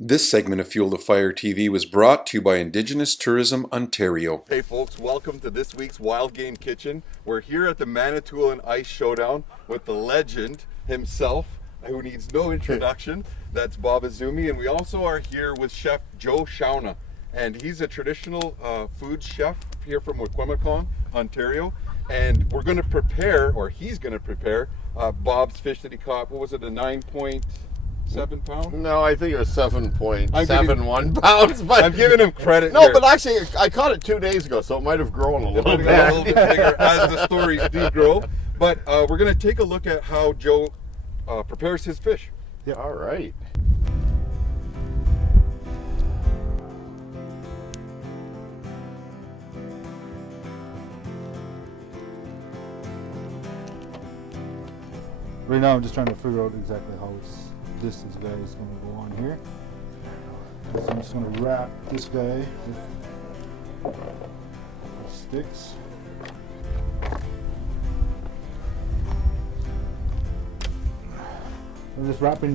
This segment of Fuel to Fire TV was brought to you by Indigenous Tourism Ontario. Hey folks, welcome to this week's Wild Game Kitchen. We're here at the Manitoulin Ice Showdown with the legend himself, who needs no introduction. That's Bob Izumi. And we also are here with Chef Joe Shawana. And he's a traditional food chef here from Wikwemikong, Ontario. And we're going to prepare, or he's going to prepare, Bob's fish that he caught. What was it, a 9.7 pound? No, I think it was 7.71 pounds. But I'm giving him credit. No, here. but actually, I caught it 2 days ago, so it might have grown a little bit. A little bit bigger as the stories do grow. But we're going to take a look at how Joe prepares his fish. Yeah, all right. Right now I'm just trying to figure out exactly how this guy is going to go on here. So I'm just going to wrap this guy with sticks. I'm just wrapping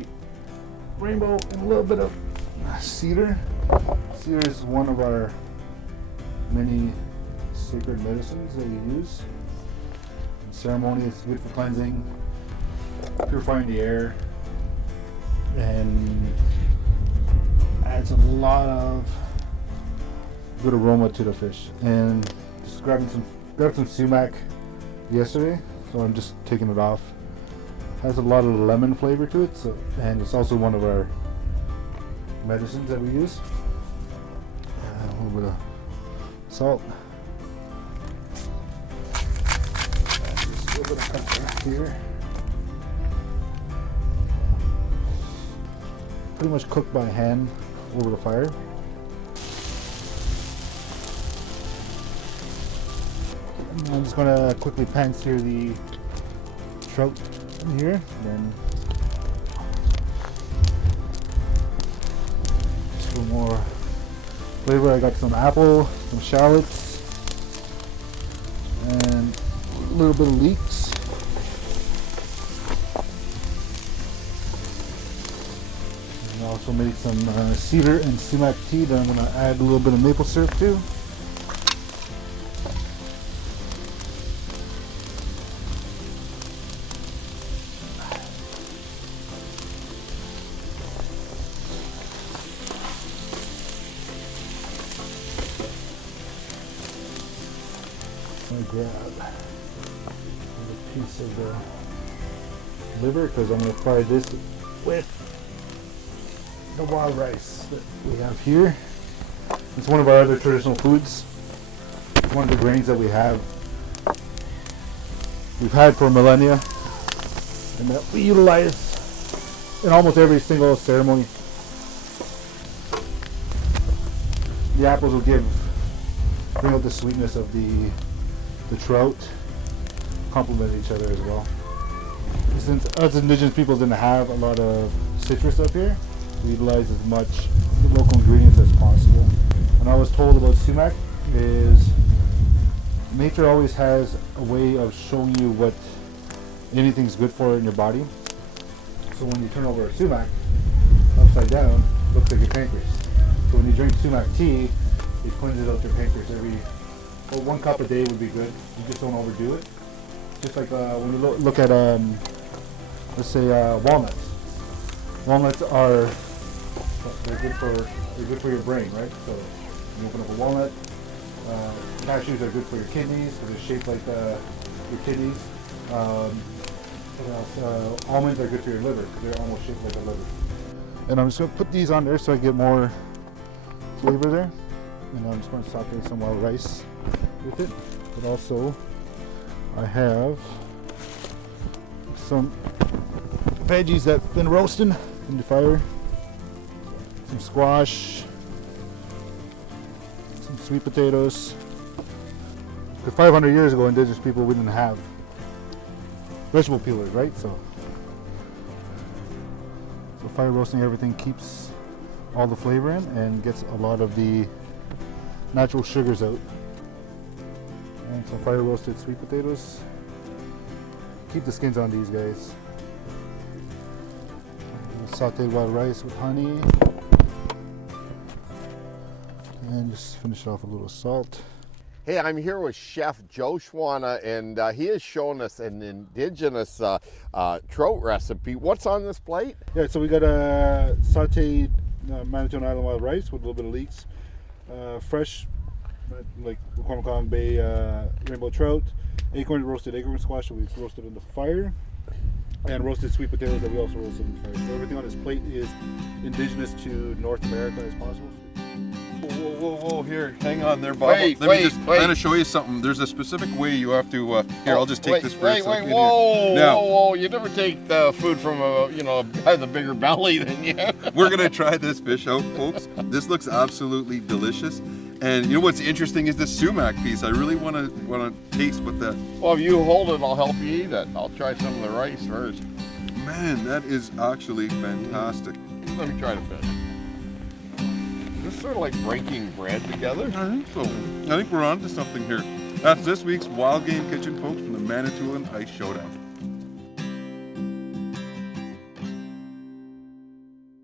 the rainbow in a little bit of cedar. Cedar is one of our many sacred medicines that we use. In ceremony, it's good for cleansing, purifying the air, and adds a lot of good aroma to the fish. And just grabbed some sumac yesterday, so I'm just taking it off. Has a lot of lemon flavor to it, so, and it's also one of our medicines that we use. A little bit of salt. Just a little bit of pepper here. Pretty much cooked by hand over the fire. And I'm just gonna quickly pan sear the trout in here, then just a little more flavor. I got some apple, some shallots, and a little bit of leeks. I also made some cedar and sumac tea that I'm going to add a little bit of maple syrup to. I'm going to grab a piece of the liver because I'm going to fry this with the wild rice that we have here. It's one of our other traditional foods. It's one of the grains that we've had for millennia, and that we utilize in almost every single ceremony. The apples will bring out the sweetness of the trout, complement each other as well. Since us indigenous people didn't have a lot of citrus up here, we utilize as much local ingredients as possible. And I was told about sumac is nature always has a way of showing you what anything's good for in your body. So when you turn over a sumac upside down, it looks like your pancreas. So when you drink sumac tea, it cleanses out your pancreas well, 1 cup a day would be good. You just don't overdo it. Just like when you look at let's say walnuts. Walnuts are they're good for your brain, right? So you open up a walnut. Cashews are good for your kidneys because they're shaped like your kidneys. Almonds are good for your liver because they're almost shaped like a liver. And I'm just going to put these on there so I get more flavor there. And I'm just going to saute some wild rice with it. But also, I have some veggies that have been roasting in the fire. Some squash, some sweet potatoes. Because 500 years ago, indigenous people we didn't have vegetable peelers, right? So fire roasting everything keeps all the flavor in and gets a lot of the natural sugars out. And some fire roasted sweet potatoes. Keep the skins on these guys. sauteed wild rice with honey. And just finish off with a little salt. Hey, I'm here with Chef Joe Shawana, and he has shown us an indigenous trout recipe. What's on this plate? Yeah, so we got a sauteed Manitoulin Island wild rice with a little bit of leeks, fresh, like Wikwemikong Bay rainbow trout, roasted acorn squash that we roasted in the fire, and roasted sweet potatoes that we also roasted in the fire. So everything on this plate is indigenous to North America as possible. Whoa, here, hang on there, Bob. Wait. Let me just kind of show you something. There's a specific way you have to, here, I'll just take this first. Whoa, you never take food from a guy with a bigger belly than you. We're gonna try this fish out, folks. This looks absolutely delicious. And you know what's interesting is the sumac piece. I really want to taste what that. Well, if you hold it, I'll help you eat it. I'll try some of the rice first. Man, that is actually fantastic. Let me try the fish. Is this sort of like breaking bread together? I think so. I think we're on to something here. That's this week's Wild Game Kitchen, folks, from the Manitoulin Ice Showdown.